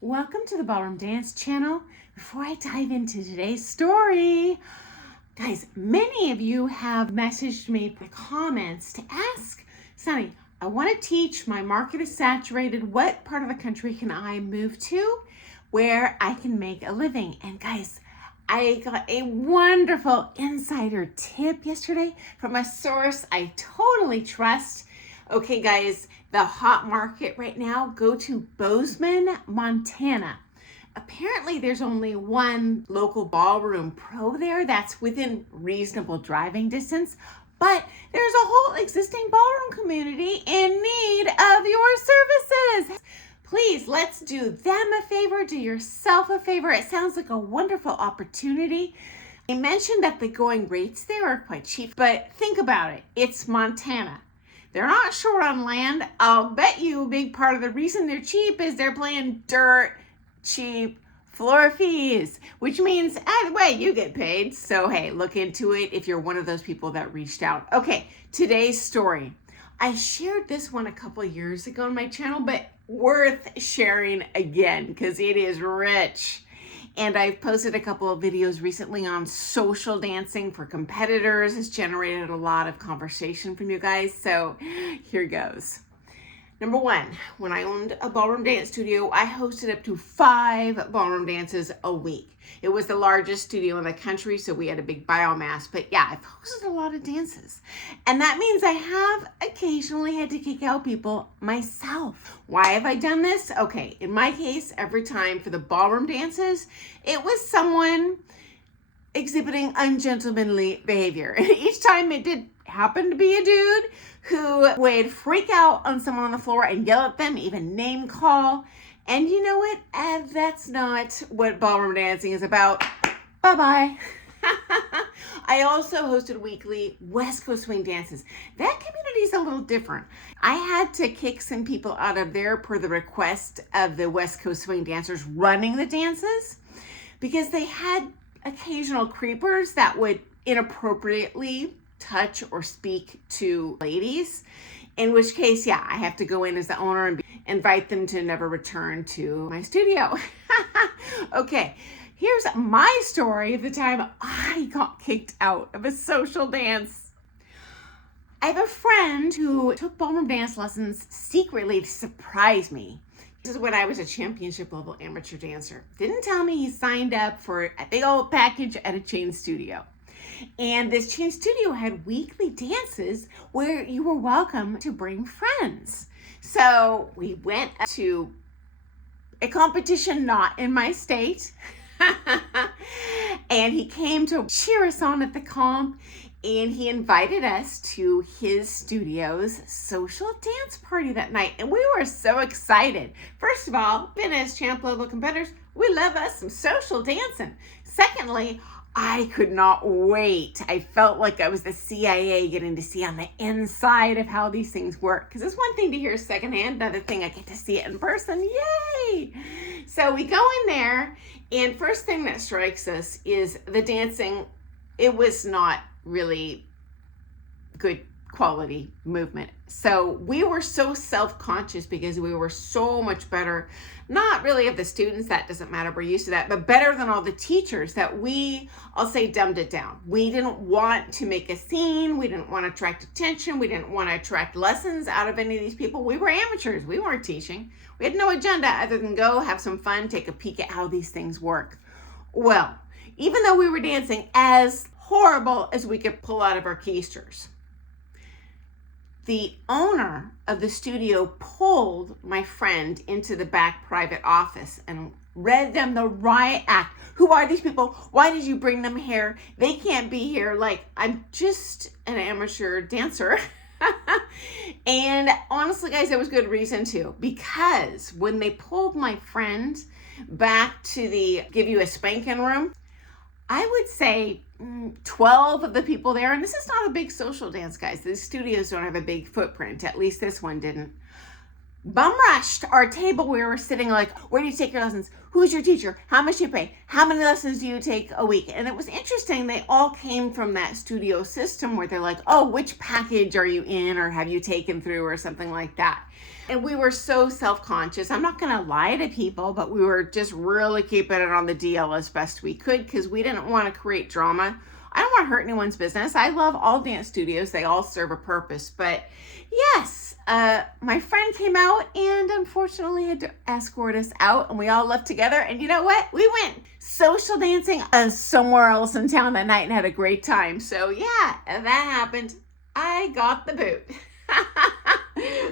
Welcome to the Ballroom Dance channel. Before I dive into today's story, guys, many of you have messaged me in the comments to ask, Sunny, I want to teach, my market is saturated. What part of the country can I move to where I can make a living? And guys, I got a wonderful insider tip yesterday from a source I totally trust. Okay, guys, the hot market right now, go to Bozeman, Montana. Apparently, there's only one local ballroom pro there that's within reasonable driving distance, but there's a whole existing ballroom community in need of your services. Please, let's do them a favor, do yourself a favor. It sounds like a wonderful opportunity. I mentioned that the going rates there are quite cheap, but think about it. It's Montana. They're not short on land. I'll bet you a big part of the reason they're cheap is they're playing dirt cheap floor fees, which means either way you get paid. So hey, look into it if you're one of those people that reached out. Okay, today's story. I shared this one a couple of years ago on my channel, but worth sharing again because it is rich. And I've posted a couple of videos recently on social dancing for competitors. It's generated a lot of conversation from you guys. So here goes. Number one, when I owned a ballroom dance studio, I hosted up to 5 ballroom dances a week. It was the largest studio in the country, so we had a big biomass. But yeah, I've hosted a lot of dances. And that means I have occasionally had to kick out people myself. Why have I done this? Okay, in my case, every time for the ballroom dances, it was someone exhibiting ungentlemanly behavior. And each time it did happen to be a dude who would freak out on someone on the floor and yell at them, even name call. And you know what? That's not what ballroom dancing is about. Bye-bye. I also hosted weekly West Coast swing dances. That community is a little different. I had to kick some people out of there per the request of the West Coast swing dancers running the dances because they had occasional creepers that would inappropriately touch or speak to ladies, in which case, yeah, I have to go in as the owner and invite them to never return to my studio. Okay, here's my story of the time I got kicked out of a social dance. I have a friend who took ballroom dance lessons secretly to surprise me. This is when I was a championship level amateur dancer. Didn't tell me he signed up for a big old package at a chain studio. And this chain studio had weekly dances where you were welcome to bring friends. So we went to a competition not in my state. And he came to cheer us on at the comp. And he invited us to his studio's social dance party that night. And we were so excited. First of all, being as champ level competitors, we love us some social dancing. Secondly, I could not wait. I felt like I was the CIA getting to see on the inside of how these things work. Because it's one thing to hear secondhand, another thing I get to see it in person. Yay! So we go in there, and first thing that strikes us is the dancing. It was not really good quality movement. So we were so self-conscious because we were so much better, not really of the students, that doesn't matter, we're used to that, but better than all the teachers that we, I'll say, dumbed it down. We didn't want to make a scene. We didn't want to attract attention. We didn't want to attract lessons out of any of these people. We were amateurs. We weren't teaching. We had no agenda other than go have some fun, take a peek at how these things work. Well, even though we were dancing as horrible as we could pull out of our keisters, the owner of the studio pulled my friend into the back private office and read them the riot act. Who are these people? Why did you bring them here? They can't be here. Like, I'm just an amateur dancer. And honestly, guys, there was good reason to, because when they pulled my friend back to the give you a spanking room, I would say 12 of the people there, and this is not a big social dance, guys. These studios don't have a big footprint. At least this one didn't. bum rushed our table. We were sitting like, where do you take your lessons? Who's your teacher? How much do you pay? How many lessons do you take a week? And it was interesting. They all came from that studio system where they're like, oh, which package are you in or have you taken through or something like that. And we were so self-conscious. I'm not going to lie to people, but we were just really keeping it on the DL as best we could because we didn't want to create drama. I don't want to hurt anyone's business. I love all dance studios. They all serve a purpose. But yes, my friend came out and unfortunately had to escort us out, and we all left together. And you know what? We went social dancing somewhere else in town that night and had a great time. So yeah, that happened. I got the boot.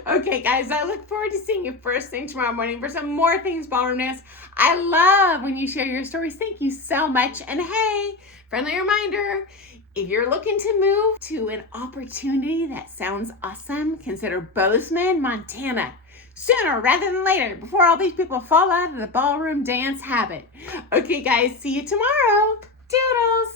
Okay, guys, I look forward to seeing you first thing tomorrow morning for some more things ballroom dance. I love when you share your stories. Thank you so much. And hey, friendly reminder, if you're looking to move to an opportunity that sounds awesome, consider Bozeman, Montana. Sooner rather than later, before all these people fall out of the ballroom dance habit. Okay, guys, see you tomorrow. Doodles!